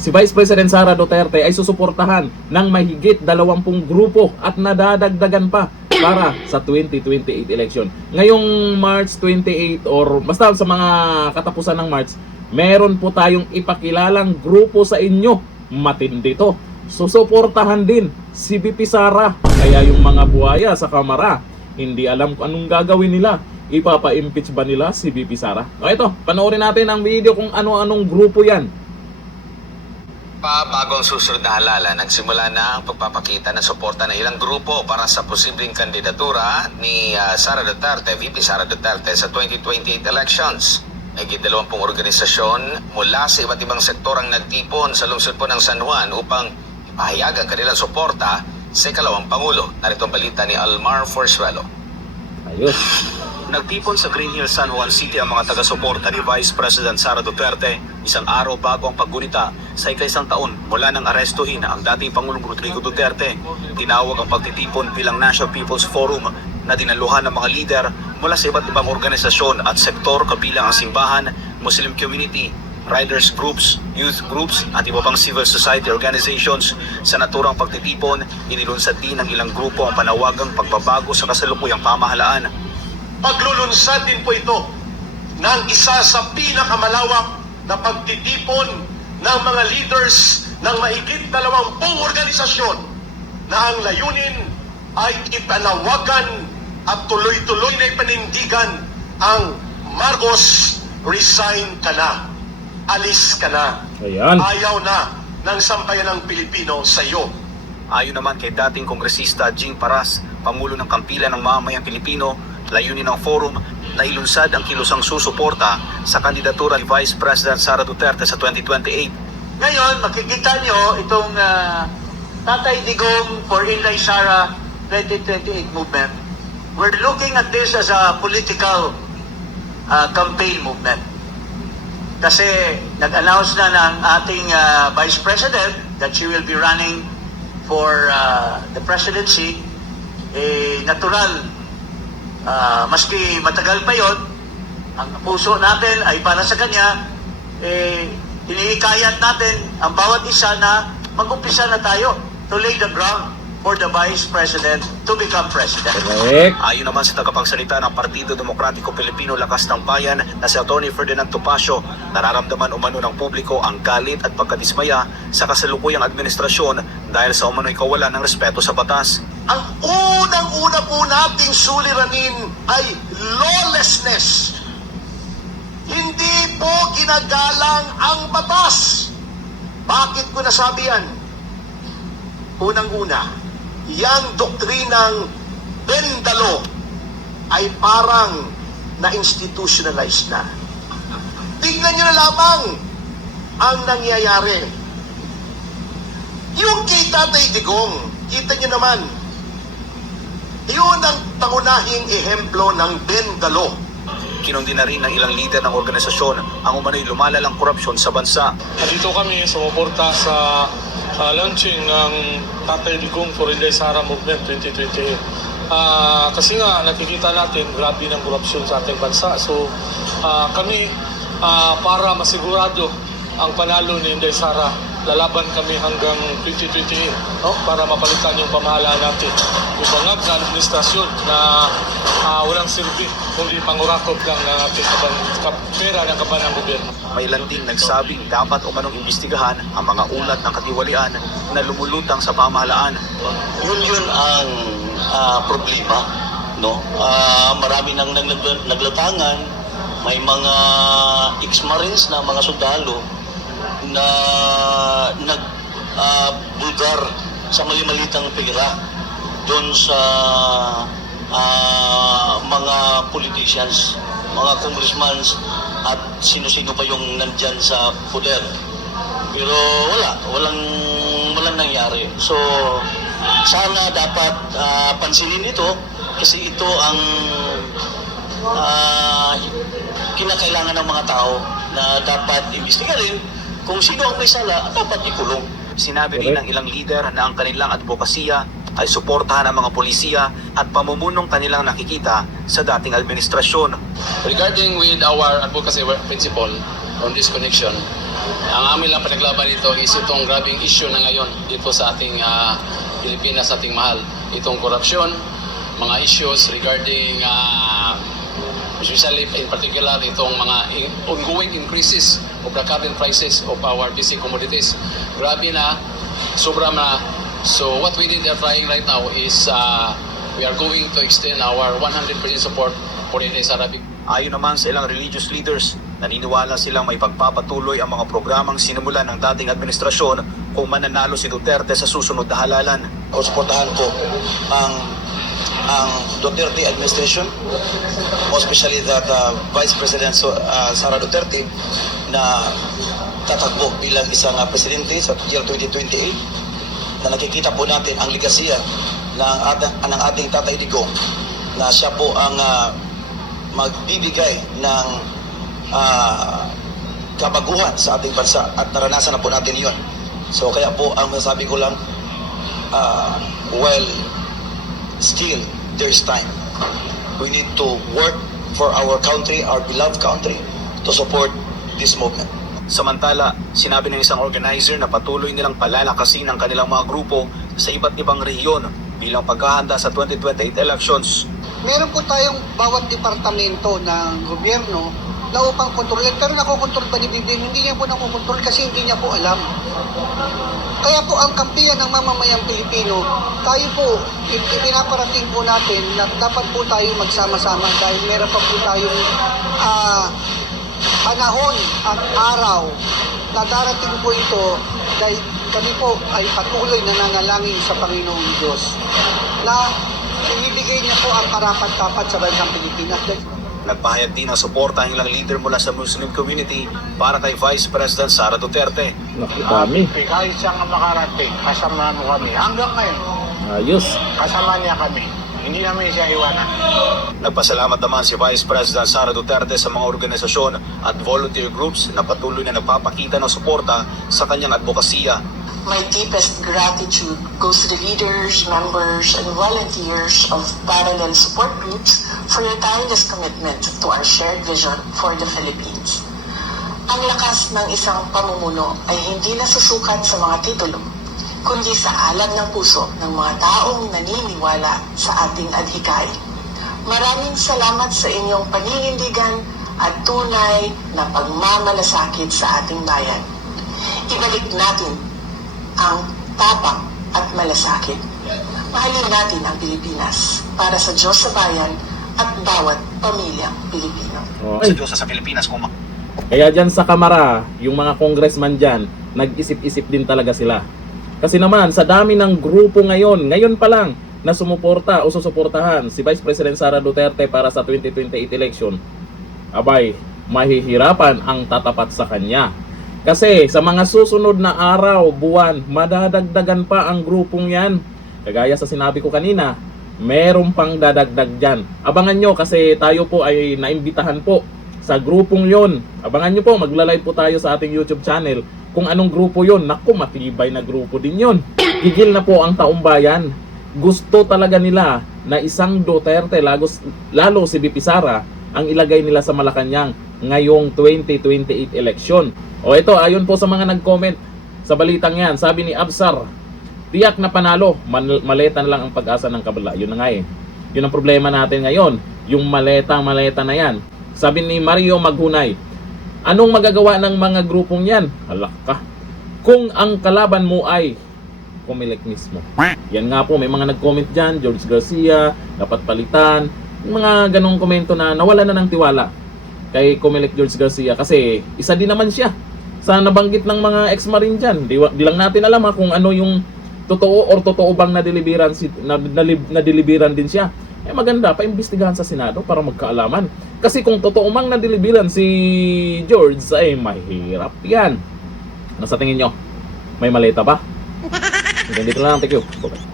si Vice President Sara Duterte ay susuportahan ng mahigit 20 grupo at nadadagdagan pa para sa 2028 election. Ngayong March 28 or basta sa mga katapusan ng March, meron po tayong ipakilalang grupo sa inyo. Matindi to. Susuportahan din si VP Sara. Kaya yung mga buhaya sa Kamara, hindi alam kung anong gagawin nila. Ipapa-impeach ba nila si VP Sara? O ito, panoorin natin ang video kung ano-anong grupo yan. Bagong susunod na halala, nagsimula na ang pagpapakita ng suporta ng ilang grupo para sa posibleng kandidatura ni Sara Duterte, VP Sara Duterte sa 2028 elections. Higit 20 organisasyon mula sa iba't ibang sektor ang nagtipon sa lungsod po ng San Juan upang ipahayag ang kanilang suporta sa ikalawang Pangulo. Narito ang balita ni Almar Forsuelo. Ayos. Nagtipon sa Green Hills, San Juan City ang mga taga-suporta ni Vice President Sara Duterte isang araw bago ang paggunita sa ika-1 taon mula nang arestuhin ang dating Pangulong Rodrigo Duterte. Tinawag ang pagtitipon bilang National People's Forum na dinaluhan ng mga lider mula sa iba't ibang organisasyon at sektor kabilang ang simbahan, Muslim community, riders groups, youth groups at iba pang civil society organizations. Sa naturang pagtitipon, inilunsad din ng ilang grupo ang panawagang pagbabago sa kasalukuyang pamahalaan. Paglulunsad din po ito ng isa sa pinakamalawak na pagtitipon ng mga leaders ng mahigit 20 organisasyon na ang layunin ay ipanawagan at tuloy-tuloy na ipanindigan ang Marcos, resign ka na, alis ka na, Ayan. ayaw na ng sambayan ng Pilipino sa iyo. Ayon naman kay dating Kongresista Jing Paras, Pangulo ng Kampila ng Mamamayang Pilipino, layunin ng forum na ilunsad ang kilusang susuporta sa kandidatura ni Vice President Sara Duterte sa 2028. Ngayon, makikita nyo itong Tatay Digong for Inday Sara 2028 movement. We're looking at this as a political campaign movement. Kasi nag-announce na ng ating Vice President that she will be running for the presidency. Natural, maski matagal pa yon, ang puso natin ay para sa kanya. Iniikayat natin ang bawat isa na mag-umpisa na tayo to lay the ground for the Vice President to become President. Correct. Ayon naman sa tagapagsalita ng Partido Demokratiko Pilipino Lakas ng Bayan na si Atty. Ferdinand Topacio, nararamdaman umano ng publiko ang galit at pagkadismaya sa kasalukuyang administrasyon dahil sa umano'y kawalan ng respeto sa batas. Ang unang-una po nating suliranin ay lawlessness. Hindi po ginagalang ang batas. Bakit ko nasabi yan? Unang-una, yang doktrinang Bendalo ay parang na-institutionalize na. Tingnan nyo na lamang ang nangyayari. Yung kay Tatay Digong, kita nyo naman, yun ang pangunahing ehemplo ng Bendalo. Kinundi na rin ng ilang lider ng organisasyon ang umano'y lumalalang korupsyon sa bansa. Nandito kami sumuporta sa launching ng Tatay Digong for Inday Sara Movement 2028. Kasi nga nakikita natin grabe ng korupsyon sa ating bansa. So kami para masigurado ang panalo ni Inday Sara, lalaban kami hanggang 2028, no? Para mapalitan yung pamahalaan natin. Yung bangag na administrasyon na walang silbi, kundi pangurakot lang ng ating pera ng kaban ng gobyerno. May ilan din nagsabing dapat umanong imbestigahan ang mga ulat ng katiwalian na lumulutang sa pamahalaan. Yun ang problema, no? Marami nang naglatangan, may mga ex-marines na mga sundalo na nagbulgar sa mali-malitang pera doon sa mga politicians, mga congressmen at sino-sino pa yung nandyan sa poder. Pero walang nangyari. So sana dapat pansinin ito kasi ito ang kinakailangan ng mga tao na dapat imbestigahin kung sino ang may sala at dapat ikulong. Sinabi rin ng ilang lider na ang kanilang advokasya ay suportahan ang mga polisiya at pamumunong kanilang nakikita sa dating administrasyon. Regarding with our advocacy principle on this connection, Ang amin lang pinaglaban dito is itong grabing issue na ngayon dito sa ating Pilipinas, ating mahal. Itong korupsyon, mga issues regarding especially in particular itong mga ongoing increases of the current prices of our basic commodities. Grabe na, sobra na. So what we did trying right now is we are going to extend our 100% support for Inday Sara. Ayon naman sa ilang religious leaders, naniniwala silang may pagpapatuloy ang mga programang sinimulan ng dating administrasyon kung mananalo si Duterte sa susunod na halalan. Suportahan ko ang Duterte administration, especially that Vice President Sara Duterte na tatakbo bilang isang presidente sa year 2028, na nakikita po natin ang legasiya ng ating Tatay Digong, na siya po ang magbibigay ng kabaguhan sa ating bansa at naranasan na po natin yon. So kaya po ang masasabi ko lang, well, still there's time. We need to work for our country, our beloved country, to support this movement. Samantala, sinabi ng isang organizer na patuloy nilang palalakasin ang kanilang mga grupo sa iba't ibang rehiyon bilang paghahanda sa 2028 elections. Meron po tayong bawat departamento ng gobyerno na upang kontrolin. Pero nakokontrol ba ni Bibing? Hindi niya po nakokontrol kasi hindi niya po alam. Kaya po ang kampiyan ng mamamayang Pilipino, tayo po, ipinaparating po natin na dapat po tayo magsama-sama dahil meron pa po tayong panahon at araw na darating po ito dahil kami po ay patuloy na nanalangin sa Panginoong Diyos na ibibigay niya po ang karapat-dapat sa bansang Pilipinas. Nagpahayag din ng suporta ang ilang leader mula sa Muslim community para kay Vice President Sara Duterte. Nakidami. Kahit siyang makarating, kasama mo kami. Hanggang ngayon, Ayos. kasama niya kami. Hindi namin siya iwanan. Nagpasalamat naman si Vice President Sara Duterte sa mga organisasyon at volunteer groups na patuloy na nagpapakita ng suporta sa kanyang advokasya. My deepest gratitude goes to the leaders, members, and volunteers of parallel support groups for your tireless commitment to our shared vision for the Philippines. Ang lakas ng isang pamumuno ay hindi nasusukat sa mga titulo, kundi sa alab ng puso ng mga taong naniniwala sa ating adhikain. Maraming salamat sa inyong paninindigan at tunay na pagmamalasakit sa ating bayan. Ibalik natin ang tapang at malasakit. Mahalin natin ang Pilipinas para sa Diyos sa bayan at bawat pamilyang Pilipino. Sa Diyos sa Pilipinas kung Kaya dyan sa Kamara, yung mga congressman dyan, nag-isip-isip din talaga sila. Kasi naman, sa dami ng grupo ngayon pa lang, na sumuporta o susuportahan si Vice President Sara Duterte para sa 2028 election, abay, mahihirapan ang tatapat sa kanya. Kasi sa mga susunod na araw, buwan, madadagdagan pa ang grupong yan. Kagaya sa sinabi ko kanina, meron pang dadagdag dyan. Abangan nyo kasi tayo po ay naimbitahan po sa grupong yon. Abangan nyo po, magla-live po tayo sa ating YouTube channel kung anong grupo yon. Naku, matibay na grupo din yon. Gigil na po ang taong bayan. Gusto talaga nila na isang Duterte, lalo si VP Sara, ang ilagay nila sa Malacanang ngayong 2028 election. O ito, ayon po sa mga nag-comment sa balitang yan, sabi ni Absar, tiyak na panalo, maleta na lang ang pag-asa ng kabala. Yun na nga eh. Yun ang problema natin ngayon, yung maleta na yan. Sabi ni Mario Maghunay, anong magagawa ng mga grupong yan? Halak ka. Kung ang kalaban mo ay Comelec mismo. Yan nga po, may mga nag-comment dyan, George Garcia, dapat palitan, mga ganong komento na nawala na ng tiwala kay Comelec George Garcia kasi isa din naman siya sa nabanggit ng mga ex-marine dyan. Di lang natin alam kung ano yung totoo or totoo bang nadeliveran din siya. Eh maganda, paimbestigahan sa Senado para magkaalaman. Kasi kung totoo mang nadeliveran si George, ay mahirap yan. Ano sa tingin nyo? May maleta ba? Ganito lang, thank you. Bye-bye.